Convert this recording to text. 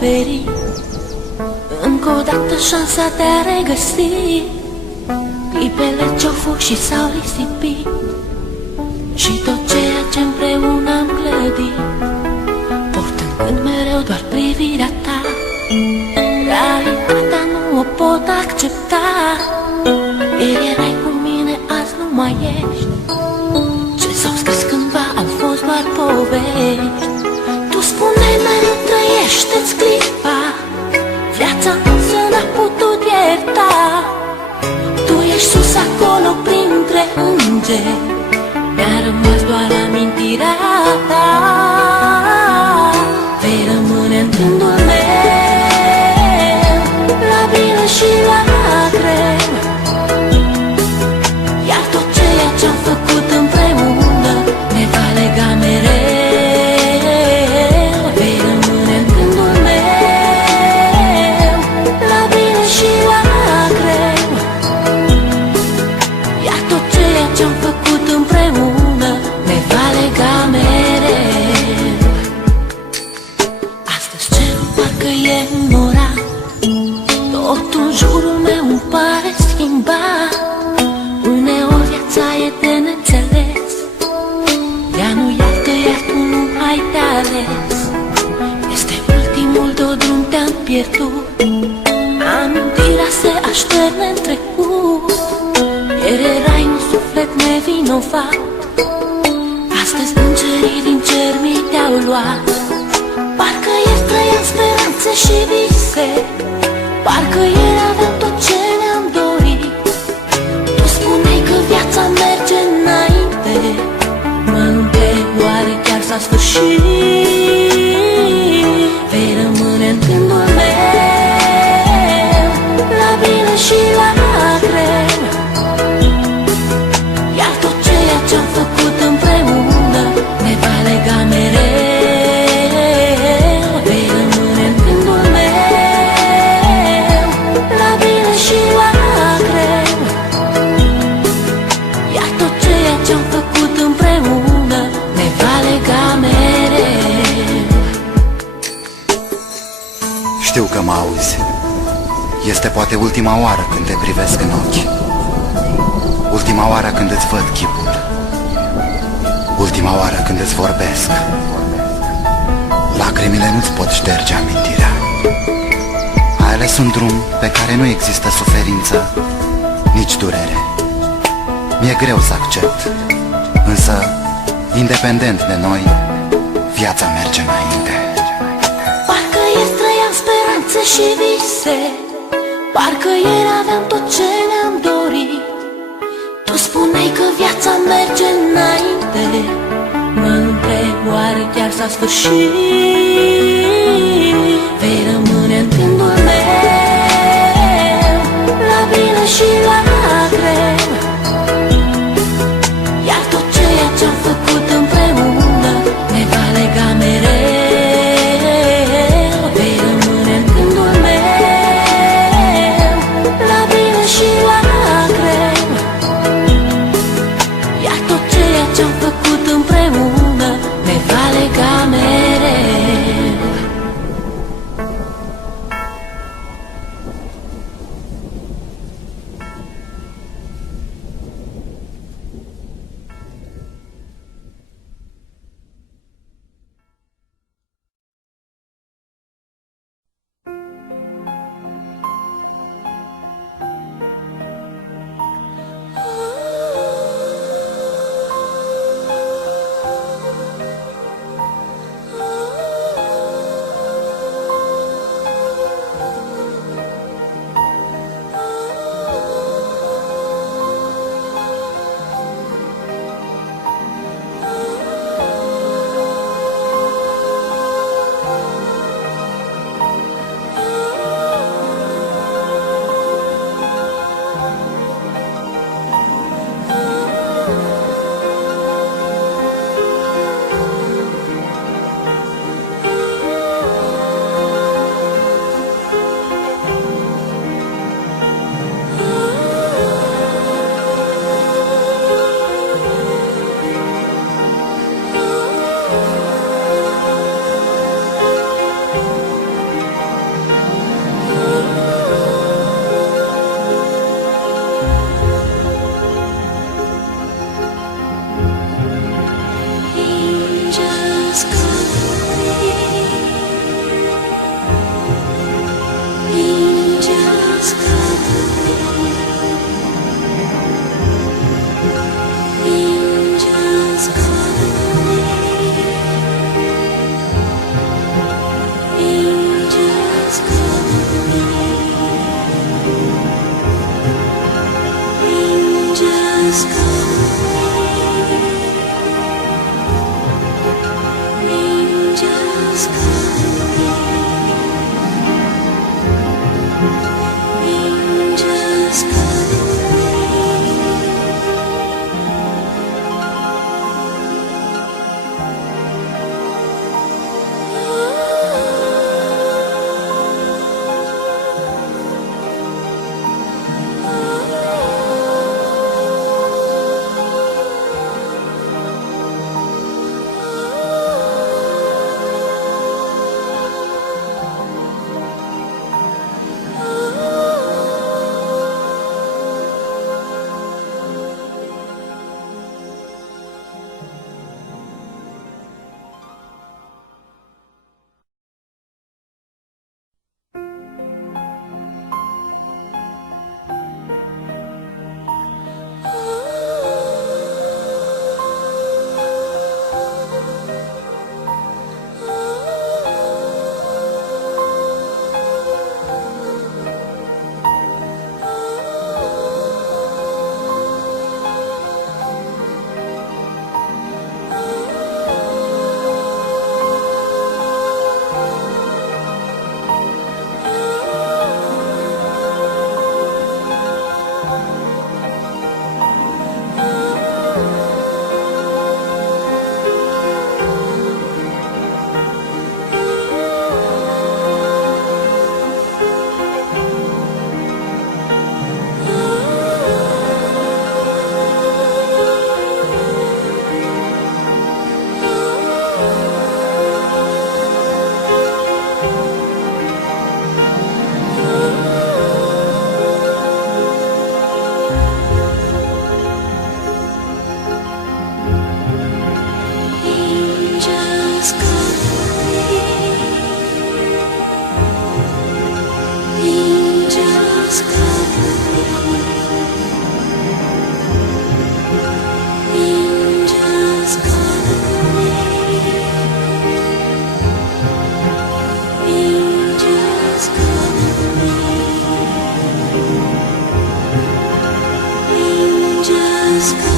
oferi încă o dată șansa de a regăsi clipele ce-au fost și s-au risipit, și tot ceea ce împreună am clădit, portând când mereu doar privirea ta. Realitatea nu o pot accepta. Ieri erai cu mine, azi nu mai ești. Ce s-au scris cândva au fost doar povești. Tu spuneai mereu trăiește-ți clipa, viața însă n-a putut ierta. Tu ești sus acolo printre îngeri, mi-a rămas doar amintirea ta. Vei rămâne în gândul meu, la bine și la greu, iar tot ceea ce-am făcut împreună ne va lega mereu. Vei rămâne în gândul meu, la bine și la greu, iar tot ceea ce-am făcut împreună ne va lega mereu. Astăzi cerul parcă e înnorat, totul în jurul meu îmi pare schimbat. Uneori viața e de neînțeles, ea nu iartă, iar tu nu ai de ales. Este ultimul tău drum, te-am pierdut, amintirea se așterne în trecut. Ieri erai un suflet nevinovat, astăzi îngerii din cer mi te-au luat. Parcă ieri trăiam speranțe și vise, parcă ieri aveam tot ce ne-am dorit. Tu spuneai că viața merge înainte, mă întreb oare chiar s-a sfârșit. Vei rămâne în gândul meu, la bine și la greu, iar tot ceea ce-am făcut împreună ne va lega mereu. Vei rămâne în gândul meu, la bine și la greu, iar tot ceea ce-am făcut împreună ne va lega mereu. Știu că mă auzi. Este poate ultima oară când te privesc în ochi, ultima oară când îți văd chipul, ultima oară când îți vorbesc. Lacrimile nu-ți pot șterge amintirea. Ai ales un drum pe care nu există suferință, nici durere. Mi-e greu să accept, însă, independent de noi, viața merge înainte. Parcă ieri trăiam speranțe și vise, parcă ieri aveam tot ce ne-am dorit. Tu spuneai că viața merge înainte, mă întreb oare chiar s-a sfârșit. Vei rămâne în gândul meu, la bine și la greu, iar tot ceea ce-am făcut împreună ne va lega mereu. Vei rămâne în gândul meu, la bine și la greu, iar tot ceea ce-am făcut împreună ne va lega mereu. Just